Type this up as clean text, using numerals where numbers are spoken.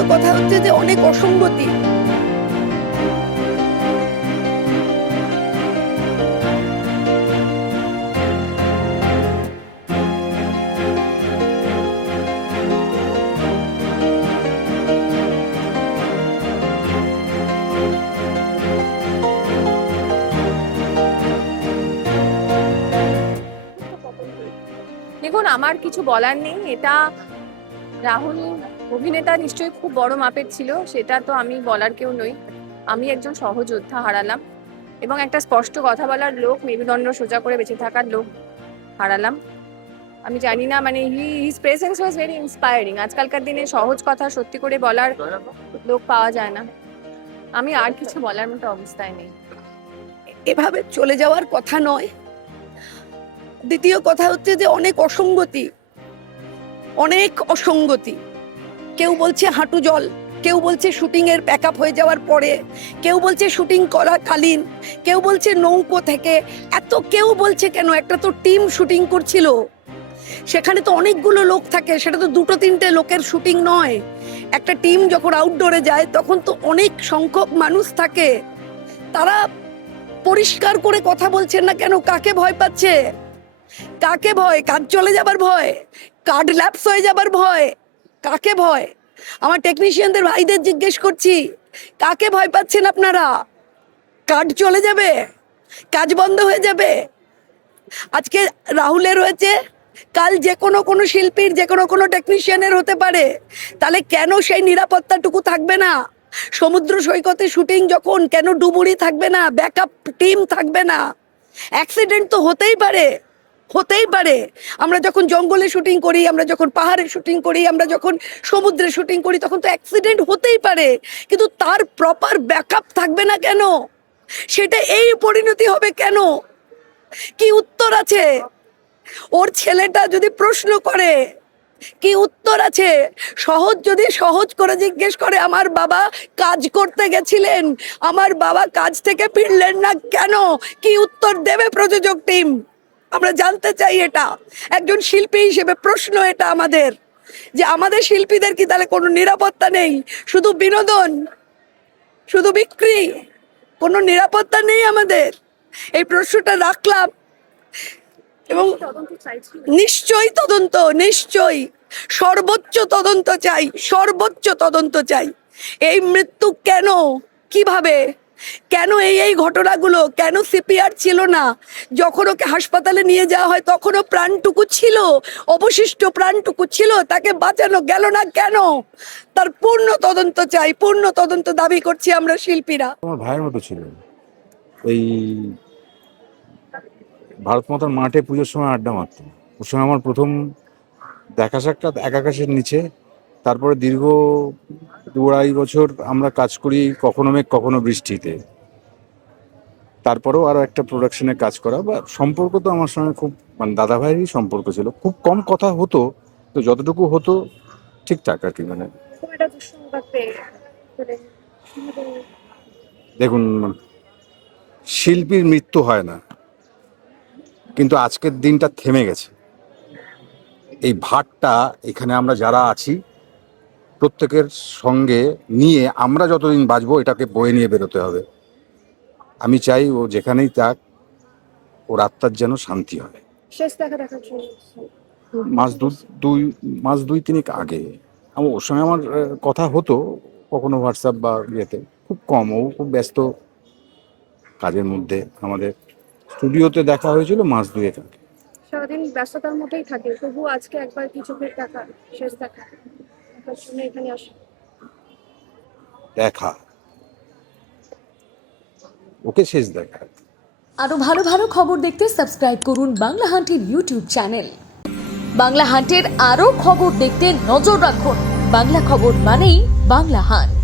দ্বিতীয় কথা হচ্ছে যে অনেক অসঙ্গতি। দেখুন, আমার কিছু বলার নেই। এটা রাহুল অভিনেতা নিশ্চয়ই খুব বড় মাপের ছিল, সেটা তো আমি বলার কেউ নই। আমি একজন সহযোদ্ধা হারালাম এবং একটা স্পষ্ট কথা বলার লোক, মেরুদণ্ড সোজা করে বেঁচে থাকার লোক হারালাম। আমি জানি না, মানে his presence was very inspiring. আজকালকার দিনে সহজ কথা সত্যি করে বলার লোক পাওয়া যায় না। আমি আর কিছু বলার মতো অবস্থায় নেই। এভাবে চলে যাওয়ার কথা নয়। দ্বিতীয় কথা হচ্ছে যে অনেক অসঙ্গতি, অনেক অসঙ্গতি। কেউ বলছে হাঁটু জল, কেউ বলছে শুটিং এর প্যাকআপ হয়ে যাওয়ার পরে, কেউ বলছে শুটিং করাকালীন, কেউ বলছে নৌকো থেকে। এত কেউ বলছে কেন? একটা তো টিম শুটিং করছিল, সেখানে তো অনেকগুলো লোক থাকে, সেটা তো দুটো তিনটে লোকের শুটিং নয়। একটা টিম যখন আউটডোরে যায় তখন তো অনেক সংখ্যক মানুষ থাকে। তারা পরিষ্কার করে কথা বলছেন না কেন? কাকে ভয় পাচ্ছে? কাকে ভয়? কাজ চলে যাবার ভয়? কার্ড ল্যাপস হয়ে যাবার ভয়? কাকে ভয়? আমার টেকনিশিয়ানদের ভাইদের জিজ্ঞেস করছি, কাকে ভয় পাচ্ছেন আপনারা? কার্ড চলে যাবে? কাজ বন্ধ হয়ে যাবে? আজকে রাহুলের হয়েছে, কাল যে কোনো শিল্পীর, যে কোনো টেকনিশিয়ানের হতে পারে। তাহলে কেন সেই নিরাপত্তাটুকু থাকবে না? সমুদ্র সৈকতে শুটিং যখন, কেন ডুবুরি থাকবে না? ব্যাকআপ টিম থাকবে না? অ্যাক্সিডেন্ট তো হতেই পারে, হতেই পারে। আমরা যখন জঙ্গলে শুটিং করি, আমরা যখন পাহাড়ে শুটিং করি, আমরা যখন সমুদ্রে শুটিং করি, তখন তো অ্যাক্সিডেন্ট হতেই পারে, কিন্তু তার প্রপার ব্যাকআপ থাকবে না কেন? সেটা এই পরিণতি হবে কেন? কি উত্তর আছে? ওর ছেলেটা যদি প্রশ্ন করে, কি উত্তর আছে? সহজ যদি সহজ করে জিজ্ঞেস করে, আমার বাবা কাজ করতে গেছিলেন, আমার বাবা কাজ থেকে ফিরলেন না কেন? কি উত্তর দেবে প্রযোজক টিম? আমরা জানতে চাই এটা। একজন শিল্পী হিসেবে প্রশ্ন এটা আমাদের, যে আমাদের শিল্পীদের কি তাহলে কোনো নিরাপত্তা নেই? শুধু বিনোদন, শুধু বিক্রি, কোনো নিরাপত্তা নেই আমাদের? এই প্রশ্নটা রাখলাম। এবং নিশ্চয়ই তদন্ত, নিশ্চয়ই সর্বোচ্চ তদন্ত চাই, সর্বোচ্চ তদন্ত চাই। এই মৃত্যু কেন, কিভাবে, কেন এই ঘটনাগুলো? কেন সিপিআর ছিল না? যখন ওকে হাসপাতালে নিয়ে যাওয়া হয় তখনও প্রাণটুকু ছিল, অবশিষ্ট প্রাণটুকু ছিল, তাকে বাঁচানো গেল না কেন? তার পূর্ণ তদন্ত চাই, পূর্ণ তদন্ত দাবি করছি আমরা শিল্পীরা। আমার ভাইয়ের মতো ছিল। এই ভারত মাতার মাঠে পুজোর সময় আড্ডা মারতাম। ওর সঙ্গে আমার প্রথম দেখা সাক্ষাৎ এক আকাশের নিচে। তারপরে দীর্ঘ 2-2.5 বছর আমরা কাজ করি, কখনো মেঘ কখনো বৃষ্টিতে। তারপরেও আরো একটা প্রোডাকশনে কাজ করা, বা সম্পর্ক তো আমার সঙ্গে খুব, মানে দাদা ভাইয়েরই সম্পর্ক ছিল। খুব কম কথা হতো, তো যতটুকু হতো ঠিকঠাক আর কি। মানে দেখুন, শিল্পীর মৃত্যু হয় না, কিন্তু আজকের দিনটা থেমে গেছে। এই ভাটটা এখানে আমরা যারা আছি প্রত্যেকের সঙ্গে নিয়ে আমরা যতদিন বাঁচবো এটাকে বয়ে নিয়ে বেরোতে হবে। আমি চাই ও যেখানেই থাক, ওর আত্মার যেন শান্তি হয়। শেষ দেখার জন্য মাস দুই তিনেক আগে ওর সঙ্গে আমার কথা হতো, কখনো হোয়াটসঅ্যাপ বা ইয়েতে, খুব কম। ও খুব ব্যস্ত কাজের মধ্যে। আমাদের স্টুডিওতে দেখা হয়েছিল মাস দুয়েক আগে। সারাদিন ব্যস্ততার মধ্যেই থাকে, তবু আজকে একবার কিছু দেখা, শেষ দেখা দেখার জন্য এখানে আসে। দেখা, ওকে শেষ দেখা। আরো ভালো ভালো খবর দেখতে সাবস্ক্রাইব করুন বাংলা হান্টের ইউটিউব চ্যানেল। বাংলা হান্টের আরো খবর দেখতে নজর রাখুন। বাংলা খবর মানেই বাংলা হান্ট।